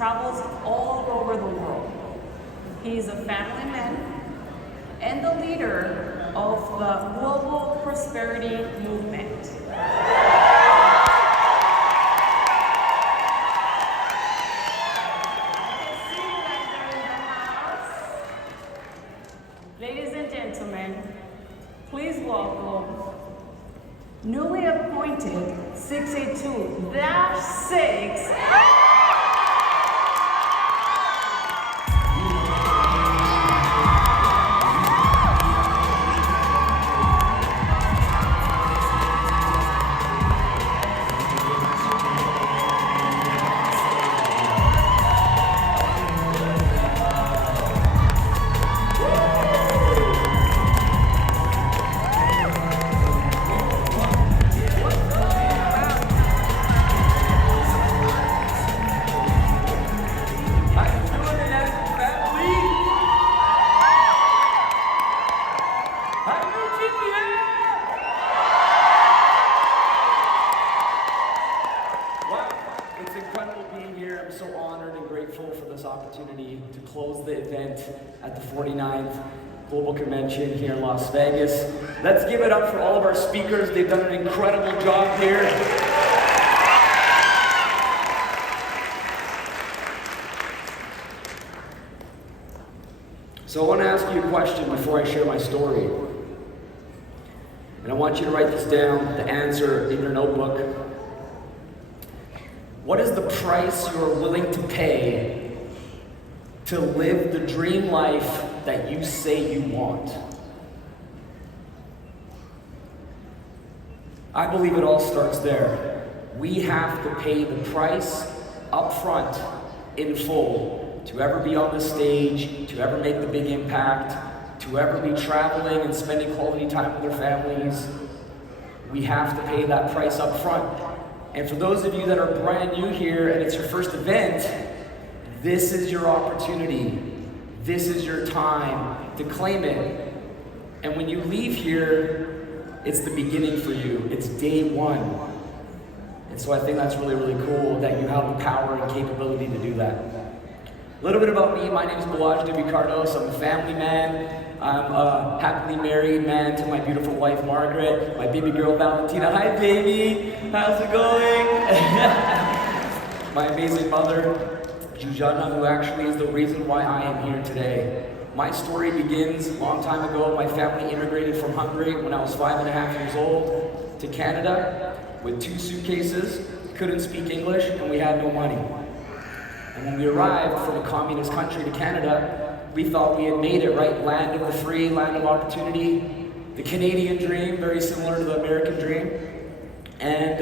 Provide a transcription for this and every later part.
travels all over the world. He's a family man and the leader of the global prosperity movement. Ladies and gentlemen, please welcome newly appointed 6A2-6. Opportunity to close the event at the 49th Global Convention here in Las Vegas. Let's give it up for all of our speakers. They've done an incredible job here. So I want to ask you a question before I share my story. And I want you to write this down, the answer in your notebook. What is the price you are willing to pay to live the dream life that you say you want? I believe it all starts there. We have to pay the price up front, in full, to ever be on the stage, to ever make the big impact, to ever be traveling and spending quality time with their families. We have to pay that price up front. And for those of you that are brand new here and it's your first event, this is your opportunity. This is your time to claim it. And when you leave here, it's the beginning for you. It's day one. And so I think that's really, really cool that you have the power and capability to do that. A little bit about me. My name is BALAZS. KARDOS. I'm a family man. I'm a happily married man to my beautiful wife, Margaret. My baby girl, Valentina. Hi, baby. How's it going? My amazing mother, Jujana, who actually is the reason why I am here today. My story begins a long time ago. My family immigrated from Hungary when I was 5.5 years old to Canada with 2 suitcases, couldn't speak English, and we had no money. And when we arrived from a communist country to Canada, we thought we had made it, right? Land of the free, land of opportunity, the Canadian dream, very similar to the American dream. And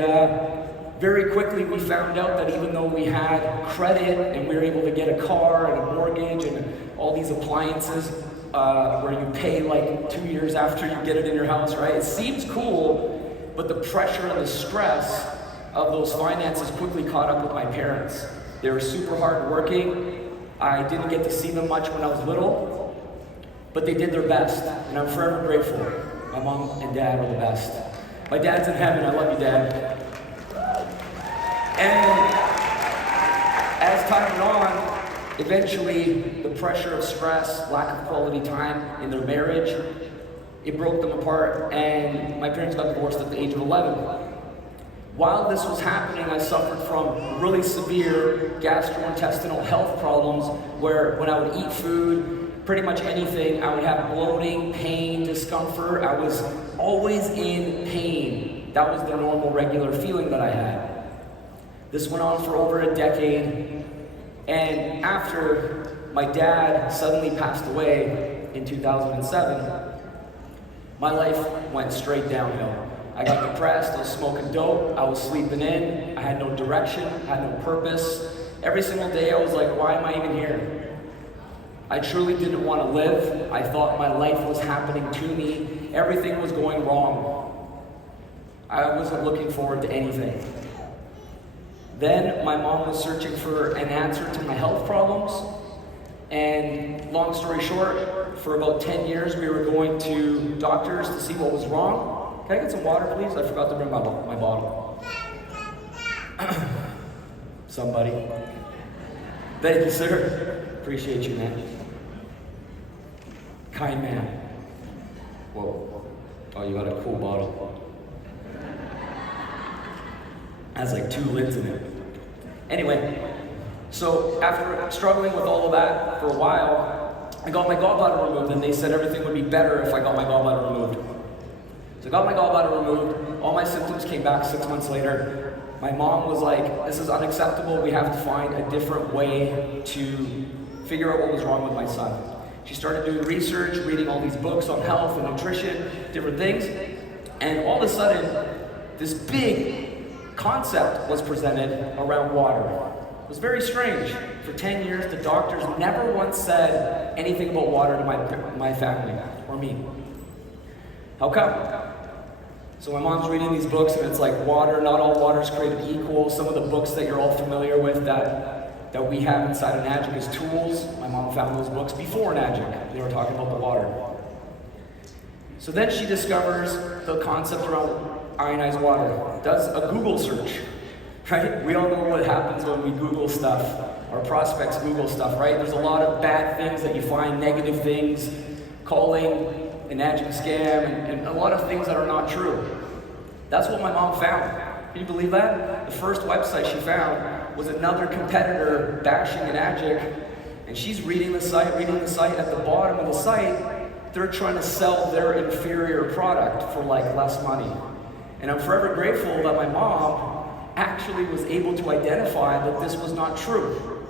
very quickly we found out that even though we had credit and we were able to get a car and a mortgage and all these appliances where you pay like 2 years after you get it in your house, right? It seems cool, but the pressure and the stress of those finances quickly caught up with my parents. They were super hard working. I didn't get to see them much when I was little, but they did their best, and I'm forever grateful. My mom and dad are the best. My dad's in heaven. I love you, Dad. And as time went on, eventually the pressure of stress, lack of quality time in their marriage, it broke them apart, and my parents got divorced at the age of 11. While this was happening, I suffered from really severe gastrointestinal health problems where when I would eat food, pretty much anything, I would have bloating, pain, discomfort. I was always in pain. That was the normal, regular feeling that I had. This went on for over a decade, and after my dad suddenly passed away in 2007, my life went straight downhill. I got depressed, I was smoking dope, I was sleeping in, I had no direction, I had no purpose. Every single day I was like, why am I even here? I truly didn't want to live. I thought my life was happening to me. Everything was going wrong. I wasn't looking forward to anything. Then my mom was searching for an answer to my health problems. And long story short, for about 10 years we were going to doctors to see what was wrong. Can I get some water, please? I forgot to bring my bottle. Somebody. Thank you, sir. Appreciate you, man. Kind man. Whoa. Oh, you got a cool bottle. Has like 2 lids in it. Anyway, so after struggling with all of that for a while, I got my gallbladder removed, and they said everything would be better if I got my gallbladder removed. So I got my gallbladder removed, all my symptoms came back 6 months later. My mom was like, this is unacceptable, we have to find a different way to figure out what was wrong with my son. She started doing research, reading all these books on health and nutrition, different things, and all of a sudden, this big concept was presented around water. It was very strange. For 10 years, the doctors never once said anything about water to my family or me. How come? So my mom's reading these books, and it's like water, not all water is created equal. Some of the books that you're all familiar with that we have inside Enagic is tools. My mom found those books before Enagic. They were talking about the water. So then she discovers the concept around ionized water. Does a Google search, right? We all know what happens when we Google stuff. Our prospects Google stuff, right? There's a lot of bad things that you find, negative things, calling Enagic scam, and a lot of things that are not true. That's what my mom found. Can you believe that? The first website she found was another competitor bashing Enagic, and she's reading the site. At the bottom of the site, they're trying to sell their inferior product for like less money. And I'm forever grateful that my mom actually was able to identify that this was not true.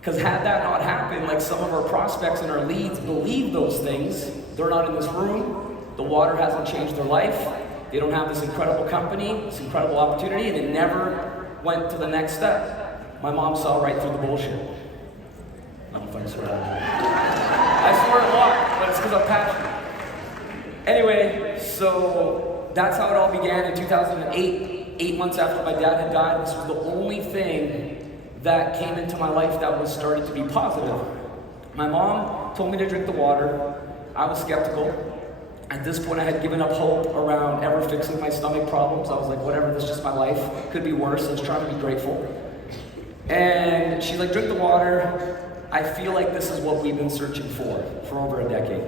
Because had that not happened, like some of our prospects and our leads believe those things, they're not in this room, the water hasn't changed their life, they don't have this incredible company, this incredible opportunity, and it never went to the next step. My mom saw right through the bullshit. I don't know if I swear. I swear a lot, but it's because I'm passionate. Anyway, so that's how it all began in 2008, 8 months after my dad had died. This was the only thing that came into my life that was starting to be positive. My mom told me to drink the water. I was skeptical. At this point, I had given up hope around ever fixing my stomach problems. I was like, whatever, this is just my life. Could be worse. I was trying to be grateful. And she's like, drink the water. I feel like this is what we've been searching for over a decade.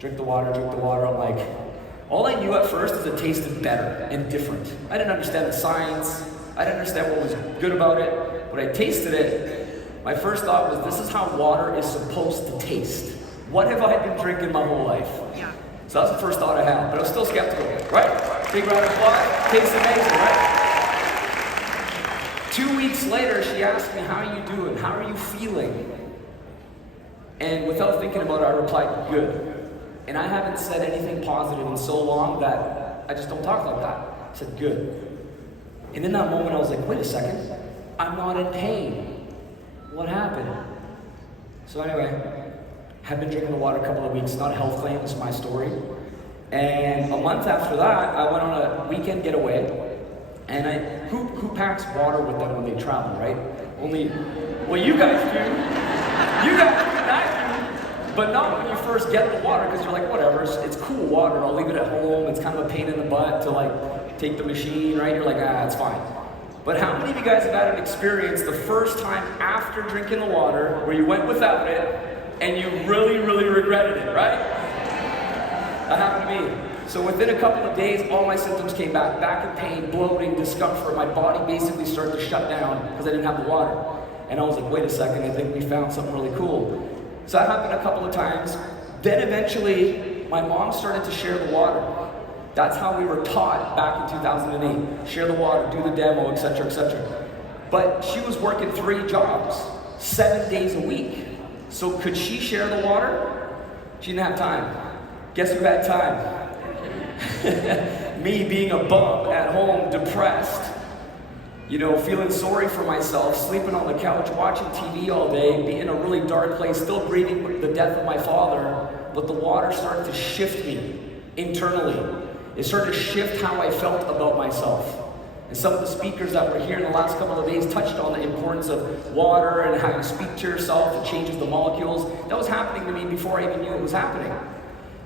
Drink the water, drink the water. I'm like, all I knew at first is it tasted better and different. I didn't understand the science. I didn't understand what was good about it. When I tasted it, my first thought was, this is how water is supposed to taste. What have I been drinking my whole life? Yeah. So that was the first thought I had, but I was still skeptical, right? Big round of applause, tastes amazing, right? 2 weeks later, she asked me, how are you doing? How are you feeling? And without thinking about it, I replied, good. And I haven't said anything positive in so long that I just don't talk like that. I said, good. And in that moment, I was like, wait a second. I'm not in pain. What happened? So anyway, had been drinking the water a couple of weeks, not a health claim, this is my story. And a month after that, I went on a weekend getaway. And who packs water with them when they travel, right? Well, you guys do. You guys do, I do. But not when you first get the water, because you're like, whatever, it's cool water, I'll leave it at home. It's kind of a pain in the butt to like take the machine, right? You're like, it's fine. But how many of you guys have had an experience the first time after drinking the water where you went without it and you really, really regretted it, right? That happened to me. So within a couple of days, all my symptoms came back. Back in pain, bloating, discomfort. My body basically started to shut down because I didn't have the water. And I was like, wait a second, I think we found something really cool. So that happened a couple of times. Then eventually, my mom started to share the water. That's how we were taught back in 2008. Share the water, do the demo, etc., etc. But she was working 3 jobs, 7 days a week. So could she share the water? She didn't have time. Guess who had time? Me being a bum at home, depressed, feeling sorry for myself, sleeping on the couch, watching TV all day, being in a really dark place, still grieving the death of my father. But the water started to shift me internally. It started to shift how I felt about myself. And some of the speakers that were here in the last couple of days touched on the importance of water and how you speak to yourself. It changes the molecules. That was happening to me before I even knew it was happening.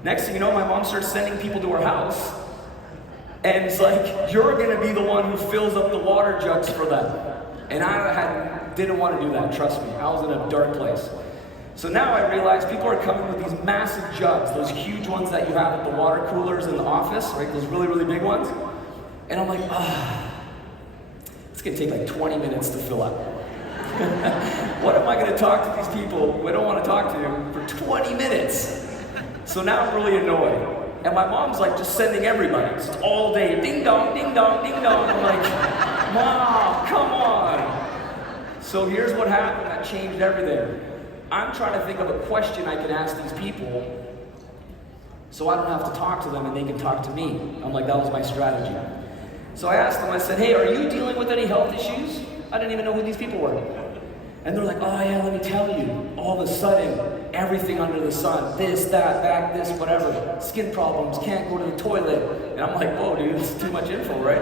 Next thing you know, my mom starts sending people to her house. And it's like, you're going to be the one who fills up the water jugs for them. And didn't want to do that, trust me. I was in a dark place. So now I realize people are coming with these massive jugs, those huge ones that you have at the water coolers in the office, right? Those really, really big ones. And I'm like, it's gonna take like 20 minutes to fill up. What am I gonna talk to these people who I don't want to talk to for 20 minutes? So now I'm really annoyed. And my mom's like just sending everybody, just all day, ding dong, ding dong, ding dong. I'm like, Mom, come on. So here's what happened that changed everything. I'm trying to think of a question I can ask these people so I don't have to talk to them and they can talk to me. I'm like, that was my strategy. So I asked them, I said, hey, are you dealing with any health issues? I didn't even know who these people were. And they're like, oh yeah, let me tell you. All of a sudden, everything under the sun, this, that, back, this, whatever, skin problems, can't go to the toilet. And I'm like, whoa, dude, this is too much info, right?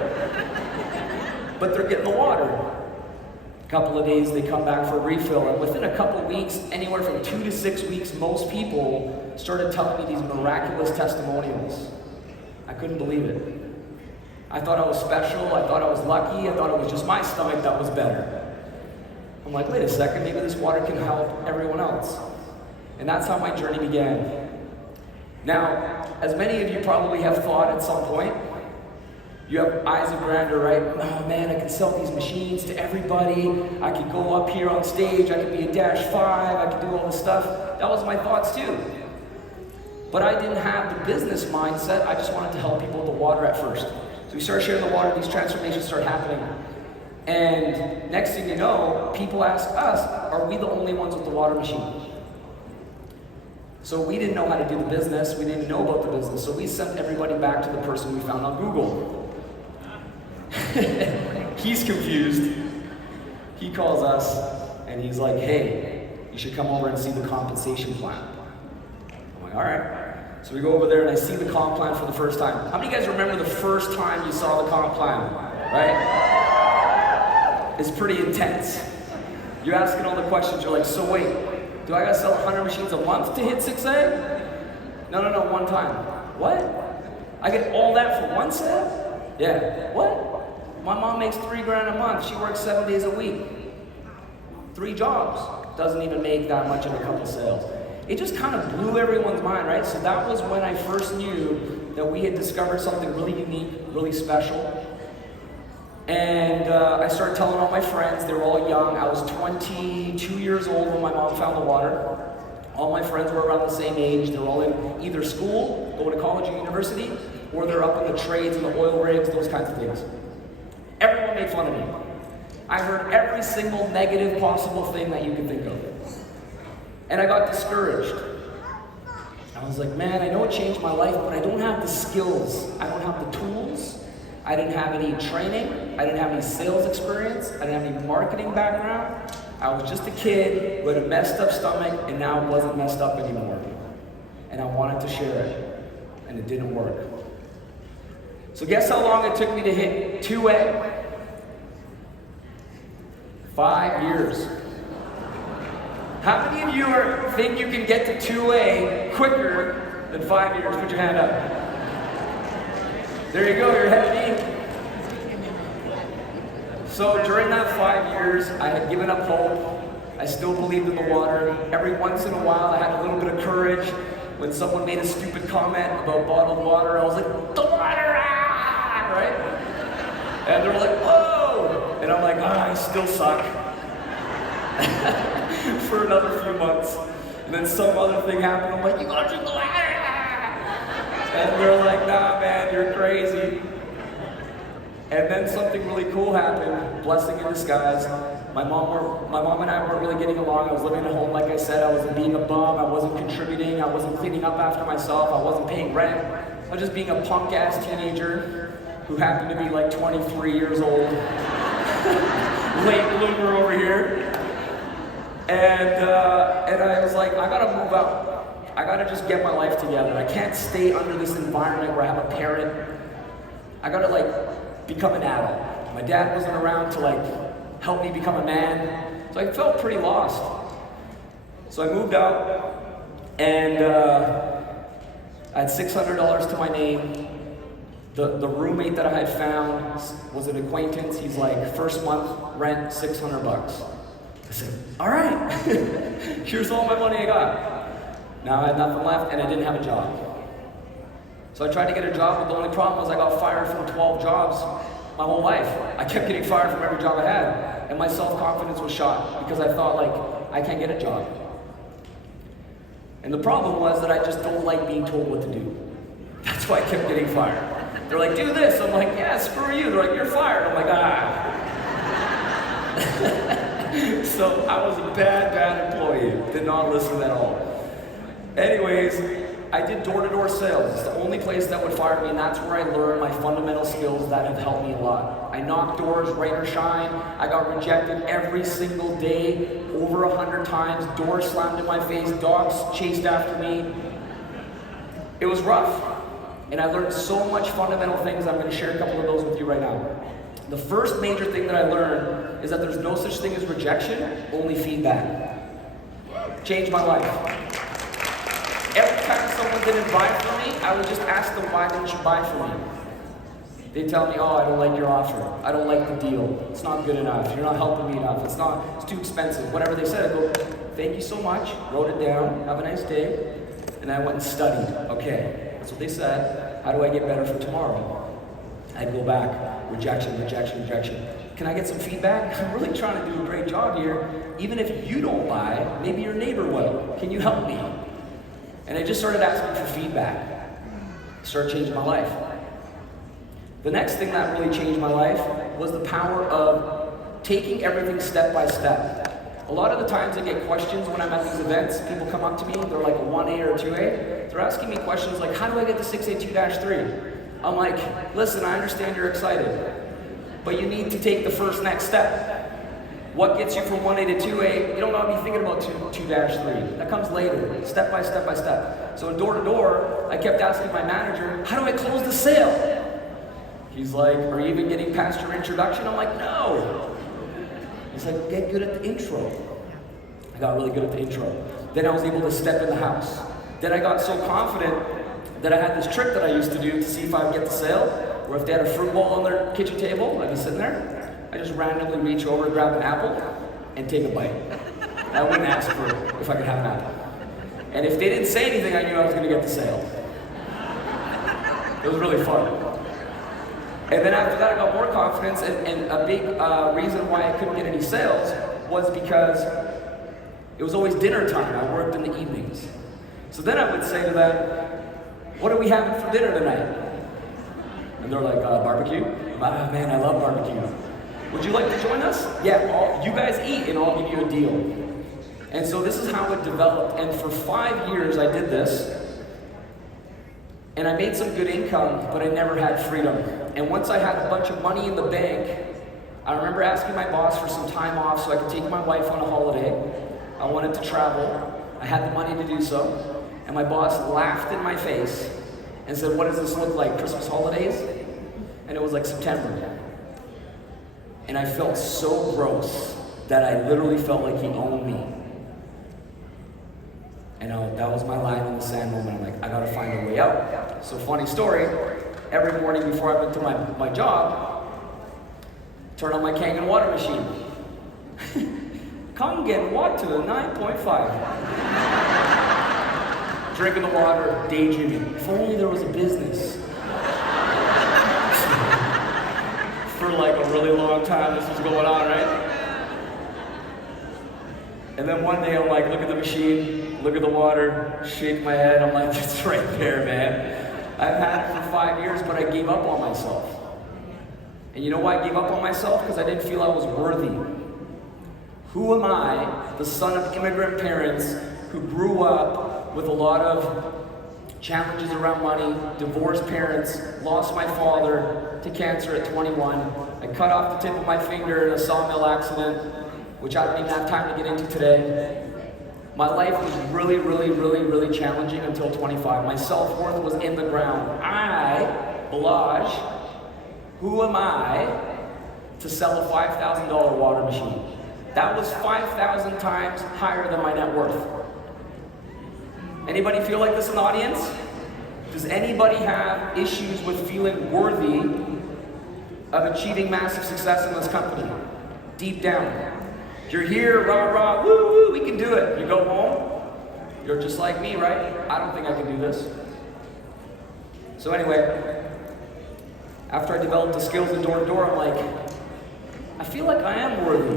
But they're getting the water. A couple of days, they come back for a refill, and within a couple of weeks, anywhere from 2 to 6 weeks, most people started telling me these miraculous testimonials. I couldn't believe it. I thought I was special, I thought I was lucky, I thought it was just my stomach that was better. I'm like, wait a second, maybe this water can help everyone else. And that's how my journey began. Now, as many of you probably have thought at some point, you have eyes of grandeur, right? Oh man, I can sell these machines to everybody. I could go up here on stage, I could be a -5, I could do all this stuff. That was my thoughts too. But I didn't have the business mindset, I just wanted to help people with the water at first. So we started sharing the water, these transformations start happening. And next thing you know, people ask us, are we the only ones with the water machine? So we didn't know how to do the business, we didn't know about the business, so we sent everybody back to the person we found on Google. He's confused. He calls us and he's like, hey, you should come over and see the compensation plan. I'm like, all right. So we go over there and I see the comp plan for the first time. How many of you guys remember the first time you saw the comp plan, right? It's pretty intense. You're asking all the questions, you're like, so wait, do I gotta sell 100 machines a month to hit 6A? No, one time. What? I get all that for one sale? Yeah. What? My mom makes $3 grand a month. She works 7 days a week. 3 jobs. Doesn't even make that much in a couple sales. It just kind of blew everyone's mind, right? So that was when I first knew that we had discovered something really unique, really special. And I started telling all my friends, they were all young. I was 22 years old when my mom found the water. All my friends were around the same age. They were all in either school, going to college or university, or they're up in the trades and the oil rigs, those kinds of things. Everyone made fun of me. I heard every single negative possible thing that you could think of. And I got discouraged. I was like, man, I know it changed my life, but I don't have the skills. I don't have the tools. I didn't have any training. I didn't have any sales experience. I didn't have any marketing background. I was just a kid with a messed up stomach, and now it wasn't messed up anymore. And I wanted to share it, and it didn't work. So guess how long it took me to hit 2A? 5 years. How many of you think you can get to 2A quicker than 5 years? Put your hand up. There you go, you're ahead of me. So during that 5 years, I had given up hope. I still believed in the water. Every once in a while, I had a little bit of courage. When someone made a stupid comment about bottled water, I was like, the water, ah! Right? And they're like, whoa! And I'm like, I still suck. For another few months. And then some other thing happened, I'm like, you gotta drink the water! And they're like, nah man, you're crazy. And then something really cool happened, blessing in disguise. My mom and I weren't really getting along. I was living at home, like I said. I was being a bum. I wasn't contributing. I wasn't cleaning up after myself. I wasn't paying rent. I was just being a punk-ass teenager who happened to be like 23 years old. Late bloomer over here. And I was like, I gotta move out. I gotta just get my life together. I can't stay under this environment where I have a parent. I gotta like become an adult. My dad wasn't around to like help me become a man. So I felt pretty lost. So I moved out and I had $600 to my name. The roommate that I had found was an acquaintance. He's like, first month rent, $600. I said, all right, here's all my money I got. Now I had nothing left and I didn't have a job. So I tried to get a job, but the only problem was I got fired from 12 jobs my whole life. I kept getting fired from every job I had, and my self-confidence was shot because I thought, like, I can't get a job. And the problem was that I just don't like being told what to do. That's why I kept getting fired. They're like, do this. I'm like, yeah, screw you. They're like, you're fired. I'm like, ah. So I was a bad employee. Did not listen at all. Anyways, I did door-to-door sales. It's the only place that would fire me, and that's where I learned my fundamental skills that have helped me a lot. I knocked doors, rain or shine. I got rejected every single day, over 100 times. Doors slammed in my face, dogs chased after me. It was rough, and I learned so much fundamental things. I'm going to share a couple of those with you right now. The first major thing that I learned is that there's no such thing as rejection, only feedback. Changed my life. Every time someone didn't buy from me, I would just ask them, why didn't you buy from me? They'd tell me, oh, I don't like your offer. I don't like the deal. It's not good enough. You're not helping me enough. It's too expensive. Whatever they said, I'd go, thank you so much. Wrote it down. Have a nice day. And I went and studied. Okay, that's what they said. How do I get better for tomorrow? I'd go back. Rejection. Can I get some feedback? I'm really trying to do a great job here. Even if you don't buy, maybe your neighbor will. Can you help me? And I just started asking for feedback. Started changing my life. The next thing that really changed my life was the power of taking everything step by step. A lot of the times I get questions when I'm at these events. People come up to me, they're like a 1A or a 2A. They're asking me questions like, how do I get the 6A2-3? I'm like, listen, I understand you're excited, but you need to take the first next step. What gets you from 1A to 2A, you don't know to be thinking about 2-3. That comes later, step by step by step. So in door to door, I kept asking my manager, how do I close the sale? He's like, are you even getting past your introduction? I'm like, no. He's like, get good at the intro. I got really good at the intro. Then I was able to step in the house. Then I got so confident that I had this trick that I used to do to see if I would get the sale, where if they had a fruit bowl on their kitchen table, I'd be sitting there. I just randomly reach over, grab an apple, and take a bite. I wouldn't ask for it if I could have an apple. And if they didn't say anything, I knew I was going to get the sale. It was really fun. And then after that, I got more confidence, and a big reason why I couldn't get any sales was because it was always dinner time. I worked in the evenings. So then I would say to them, what are we having for dinner tonight? And they're like, barbecue? Ah, man, I love barbecue. Would you like to join us? Yeah, you guys eat and I'll give you a deal. And so this is how it developed. And for 5 years I did this. And I made some good income, but I never had freedom. And once I had a bunch of money in the bank, I remember asking my boss for some time off so I could take my wife on a holiday. I wanted to travel. I had the money to do so. And my boss laughed in my face and said, what does this look like, Christmas holidays? And it was like September. And I felt so gross that I literally felt like he owned me. And that was my line in the sand moment. I'm like, I gotta find a way out. So funny story, every morning before I went to my job, turn on my Kangen water machine. Kangen water 9.5. Drinking the water, daydreaming. If only there was a business. For like a really long time this was going on, right? And then one day I'm like, look at the machine, look at the water, shake my head, I'm like, it's right there, man. I've had it for 5 years, but I gave up on myself. And you know why I gave up on myself? Because I didn't feel I was worthy. Who am I, the son of immigrant parents who grew up with a lot of challenges around money, divorced parents, lost my father to cancer at 21. I cut off the tip of my finger in a sawmill accident, which I don't even have time to get into today. My life was really challenging until 25. My self-worth was in the ground. BALAZS, who am I to sell a $5,000 water machine? That was 5,000 times higher than my net worth. Anybody feel like this in the audience? Does anybody have issues with feeling worthy of achieving massive success in this company? Deep down. You're here, rah, rah, woo, woo, we can do it. You go home, you're just like me, right? I don't think I can do this. So anyway, after I developed the skills in door to door, I'm like, I feel like I am worthy.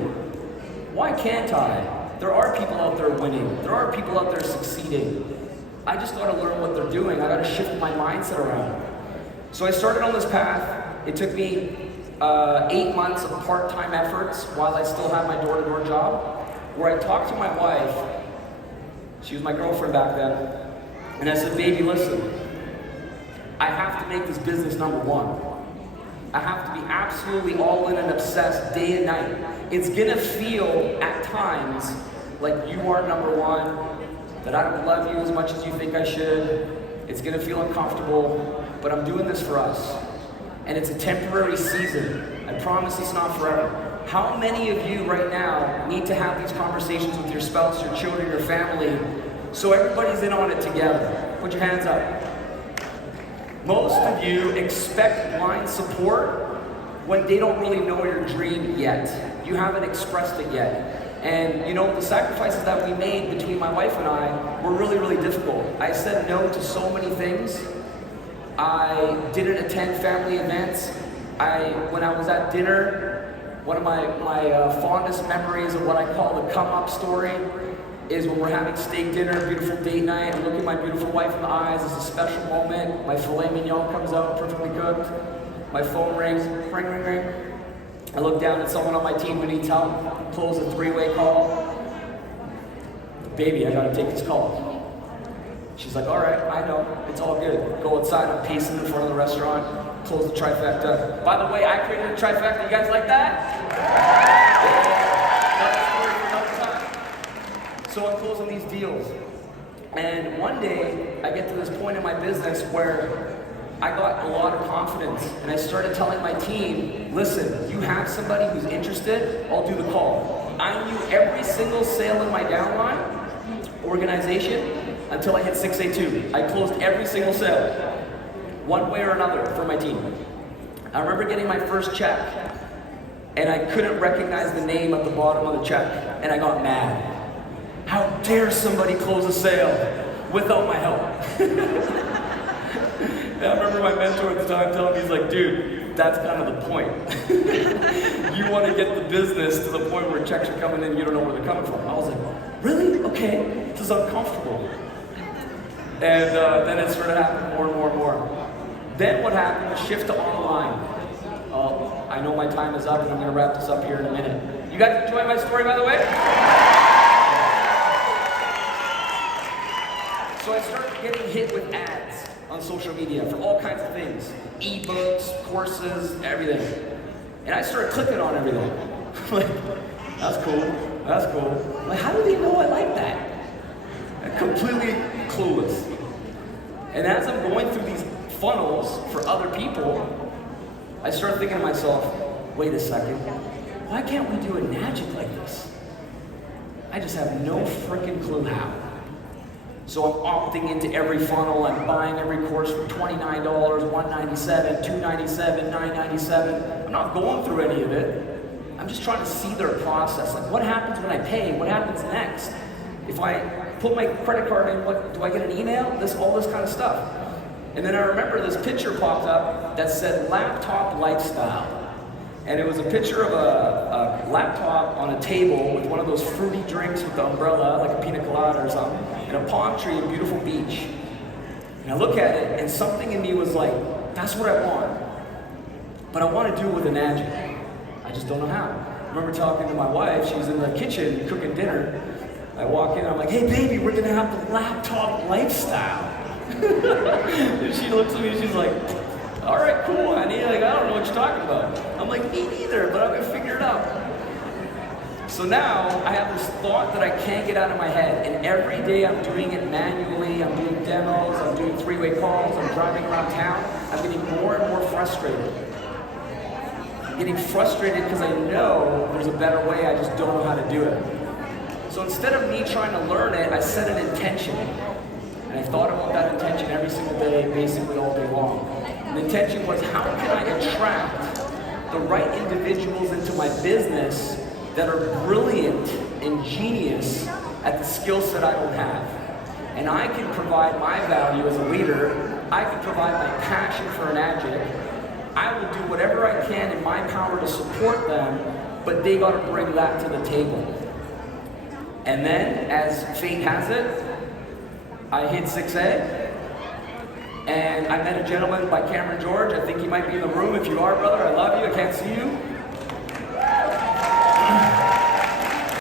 Why can't I? There are people out there winning. There are people out there succeeding. I just gotta learn what they're doing. I gotta shift my mindset around. So I started on this path. It took me 8 months of part-time efforts while I still had my door-to-door job, where I talked to my wife. She was my girlfriend back then. And I said, baby, listen, I have to make this business number one. I have to be absolutely all in and obsessed day and night. It's gonna feel at times like you are number one, that I don't love you as much as you think I should. It's gonna feel uncomfortable, but I'm doing this for us. And it's a temporary season. I promise it's not forever. How many of you right now need to have these conversations with your spouse, your children, your family, so everybody's in on it together? Put your hands up. Most of you expect blind support when they don't really know your dream yet. You haven't expressed it yet. And you know, the sacrifices that we made between my wife and I were really, really difficult. I said no to so many things. I didn't attend family events. When I was at dinner, one of my fondest memories of what I call the come-up story is when we're having steak dinner, beautiful date night, I look at my beautiful wife in the eyes, it's a special moment, my filet mignon comes out perfectly cooked, my phone rings, ring, ring, ring. I look down at someone on my team who needs help, close a three-way call. Baby, I gotta take this call. She's like, all right, I know, it's all good. Go outside, I'm pacing in front of the restaurant, close the trifecta. By the way, I created a trifecta, you guys like that? So I'm closing these deals. And one day, I get to this point in my business where I got a lot of confidence and I started telling my team, listen, you have somebody who's interested, I'll do the call. I knew every single sale in my downline organization until I hit 6A2. I closed every single sale, one way or another, for my team. I remember getting my first check and I couldn't recognize the name at the bottom of the check and I got mad. How dare somebody close a sale without my help? And I remember my mentor at the time telling me, he's like, dude, that's kind of the point. You want to get the business to the point where checks are coming in, you don't know where they're coming from. I was like, really? Okay, this is uncomfortable. And then it started happening more and more and more. Then what happened was shift to online. I know my time is up and I'm going to wrap this up here in a minute. You guys enjoy my story, by the way? So I started getting hit with ads on social media for all kinds of things. E-books, courses, everything. And I started clicking on everything. Like, that's cool, that's cool. Like, how do they know I like that? I'm completely clueless. And as I'm going through these funnels for other people, I started thinking to myself, wait a second, why can't we do Enagic like this? I just have no freaking clue how. So I'm opting into every funnel, I'm buying every course for $29, $197, $297, $997. I'm not going through any of it. I'm just trying to see their process. Like, what happens when I pay? What happens next? If I put my credit card in, what do I get an email? All this kind of stuff. And then I remember this picture popped up that said laptop lifestyle. And it was a picture of a laptop on a table with one of those fruity drinks with the umbrella, like a pina colada or something, and a palm tree and a beautiful beach. And I look at it, and something in me was like, that's what I want. But I want to do it with Enagic. I just don't know how. I remember talking to my wife, she was in the kitchen cooking dinner. I walk in, I'm like, hey baby, we're gonna have the laptop lifestyle. And she looks at me, she's like, all right, cool, honey. Like, I don't know what you're talking about. I'm like, me neither, but I'm gonna figure it out. So now I have this thought that I can't get out of my head, and every day I'm doing it manually. I'm doing demos, I'm doing three-way calls, I'm driving around town. I'm getting more and more frustrated. I'm getting frustrated because I know there's a better way, I just don't know how to do it. So instead of me trying to learn it, I set an intention. And I thought about that intention every single day, basically all day long. The intention was, how can I attract the right individuals into my business that are brilliant and genius at the skill set I don't have? And I can provide my value as a leader. I can provide my passion for Enagic. I will do whatever I can in my power to support them, but they got to bring that to the table. And then, as fate has it, I hit 6A, and I met a gentleman by Cameron George. I think he might be in the room. If you are, brother, I love you. I can't see you.